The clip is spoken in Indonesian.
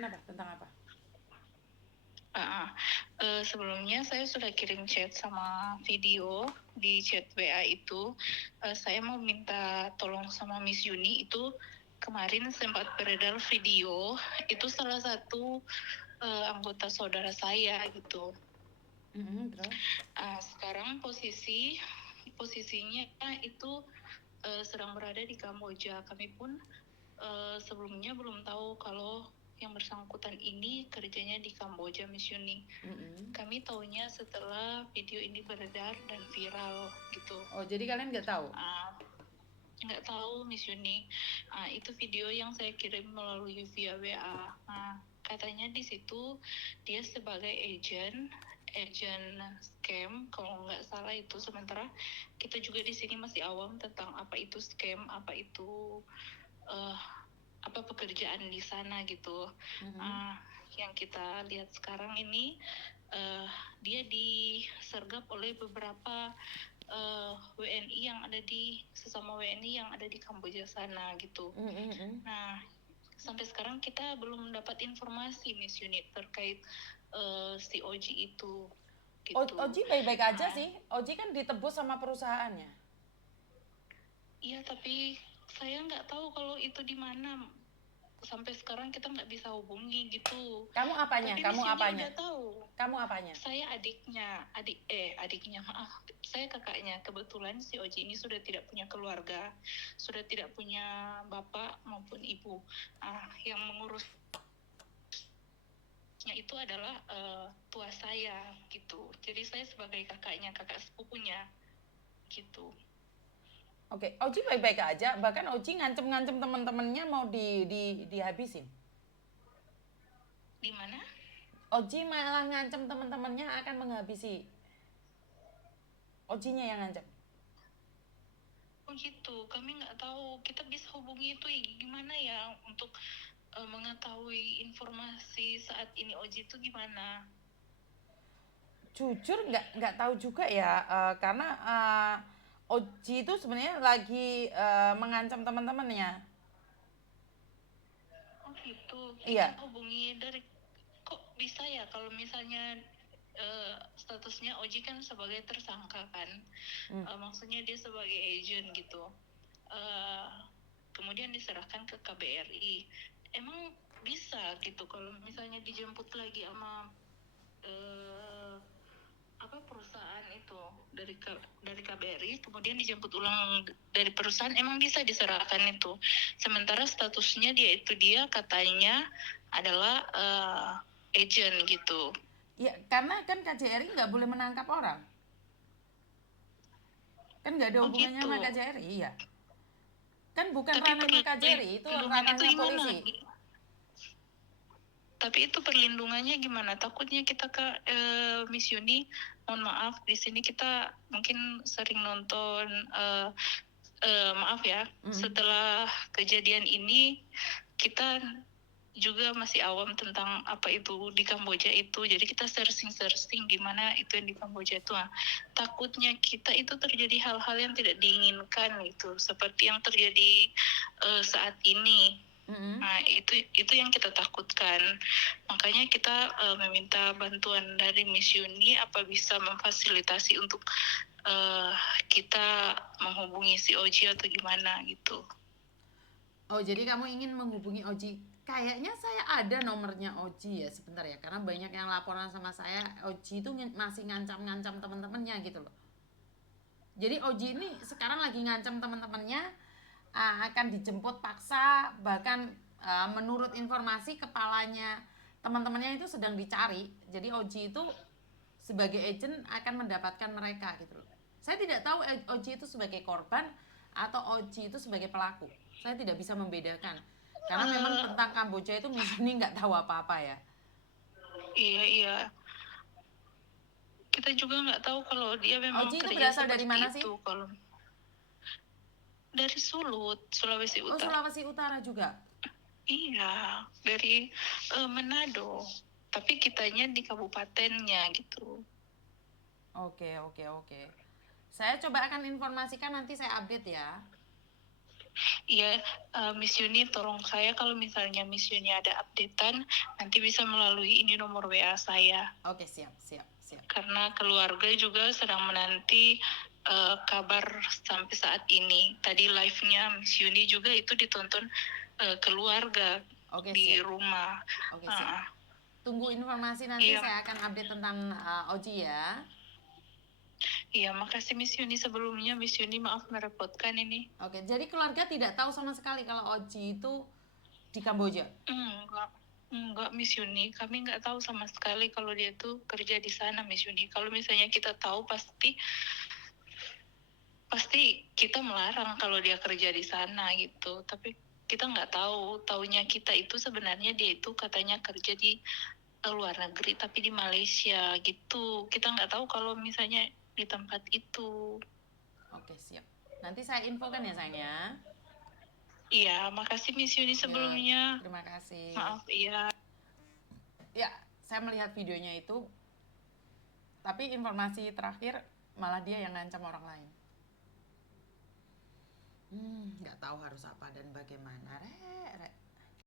Kenapa? Tentang apa? Sebelumnya saya sudah kirim chat sama video di chat WA itu. Saya mau minta tolong sama Miss Yuni itu. Kemarin sempat beredar video itu salah satu anggota saudara saya gitu. Terus? Sekarang posisinya itu sedang berada di Kamboja. Kami pun sebelumnya belum tahu kalau yang bersangkutan ini kerjanya di Kamboja, Miss Yuni. Kami taunya setelah video ini beredar dan viral gitu. Oh, jadi kalian nggak tahu? Nggak tahu, Miss Yuni. Itu video yang saya kirim melalui via WA. Katanya di situ dia sebagai agent scam kalau nggak salah itu. Sementara kita juga di sini masih awam tentang apa itu scam, apa itu apa pekerjaan di sana gitu. Yang kita lihat sekarang ini dia disergap oleh beberapa WNI yang ada di sesama WNI yang ada di Kamboja sana gitu. Nah, sampai sekarang kita belum mendapat informasi Miss Unit terkait si Oji itu. Gitu. Oji baik-baik aja sih. Oji kan ditebus sama perusahaannya. Iya, tapi saya nggak tahu kalau itu di mana. Sampai sekarang kita nggak bisa hubungi gitu. Kamu apanya? Tapi Kamu apanya? Udah tahu. Kamu apanya? Saya adiknya, maaf. Saya kakaknya. Kebetulan si Oji ini sudah tidak punya keluarga, sudah tidak punya bapak maupun ibu. Yang mengurusnya itu adalah tua saya gitu. Jadi saya sebagai kakaknya, kakak sepupunya gitu. Oke, Oji baik-baik aja. Bahkan Oji ngancem-ngancem teman-temannya mau dihabisin. Di mana? Oji malah ngancem teman-temannya akan menghabisi. Ojinya yang ngancem. Oh gitu, kami nggak tahu. Kita bisa hubungi itu gimana ya untuk mengetahui informasi saat ini Oji itu gimana? Jujur nggak tahu juga ya, karena Oji itu sebenarnya lagi mengancam teman-temannya. Oh gitu, Iya. kita hubungi dari kok bisa ya kalau misalnya statusnya Oji kan sebagai tersangka kan, maksudnya dia sebagai agent gitu. Kemudian diserahkan ke KBRI. Emang bisa gitu kalau misalnya dijemput lagi sama perusahaan itu dari KBRI, kemudian dijemput ulang dari perusahaan, emang bisa diserahkan itu. Sementara statusnya dia katanya adalah agent gitu. Iya, karena kan KJRI nggak boleh menangkap orang. Kan nggak ada hubungannya sama KJRI, iya. Kan bukan ranahnya KJRI, itu ranahnya polisi. Tapi itu perlindungannya gimana? Takutnya kita ke Miss Yuni, mohon maaf, di sini kita mungkin sering nonton, maaf ya, setelah kejadian ini kita juga masih awam tentang apa itu di Kamboja itu. Jadi kita searching gimana itu yang di Kamboja itu. Takutnya kita itu terjadi hal-hal yang tidak diinginkan gitu, seperti yang terjadi saat ini. Nah, itu yang kita takutkan. Makanya kita meminta bantuan dari Miss Yuni apa bisa memfasilitasi untuk kita menghubungi si Oji atau gimana gitu. Oh, jadi kamu ingin menghubungi Oji. Kayaknya saya ada nomornya Oji ya, sebentar ya. Karena banyak yang laporan sama saya, Oji itu masih ngancam-ngancam teman-temannya gitu loh. Jadi Oji ini sekarang lagi ngancam teman-temannya, akan dijemput paksa, bahkan menurut informasi kepalanya teman-temannya itu sedang dicari. Jadi Oji itu sebagai agent akan mendapatkan mereka gitu loh. Saya tidak tahu Oji itu sebagai korban atau Oji itu sebagai pelaku. Saya tidak bisa membedakan. Karena memang tentang Kamboja itu Miss ini nggak tahu apa-apa ya. Iya. Kita juga nggak tahu kalau dia memang Oji itu kerja berasal dari mana sih? Kalau dari Sulut, Sulawesi Utara. Oh, Sulawesi Utara juga. Iya, dari Manado. Tapi kitanya di kabupatennya gitu. Oke. Saya coba akan informasikan, nanti saya update ya. Iya, Miss Yuni, tolong saya kalau misalnya Miss Yuni ada updatean, nanti bisa melalui ini nomor WA saya. Oke, siap, siap, siap. Karena keluarga juga sedang menanti kabar sampai saat ini. Tadi live-nya Miss Yuni juga itu ditonton keluarga Oke, di siap. rumah. Oke, siap. Tunggu informasi nanti Iya, saya akan update tentang Oji ya. iya, makasih Miss Yuni sebelumnya. Miss Yuni, maaf merepotkan ini. Oke, jadi keluarga tidak tahu sama sekali kalau Oji itu di Kamboja. Enggak Miss Yuni, kami nggak tahu sama sekali kalau dia tuh kerja di sana Miss Yuni. Kalau misalnya kita tahu pasti kita melarang kalau dia kerja di sana gitu. Tapi kita nggak tahu, taunya kita itu sebenarnya dia itu katanya kerja di luar negeri tapi di Malaysia gitu. Kita nggak tahu kalau misalnya di tempat itu. Oke, siap. Nanti saya infokan ya sayang ya. Iya, makasih Miss Yuni Ya, sebelumnya. terima kasih. Maaf, iya. Ya, saya melihat videonya itu, tapi informasi terakhir malah dia yang ngancam orang lain. Nggak tahu harus apa dan bagaimana. Rek.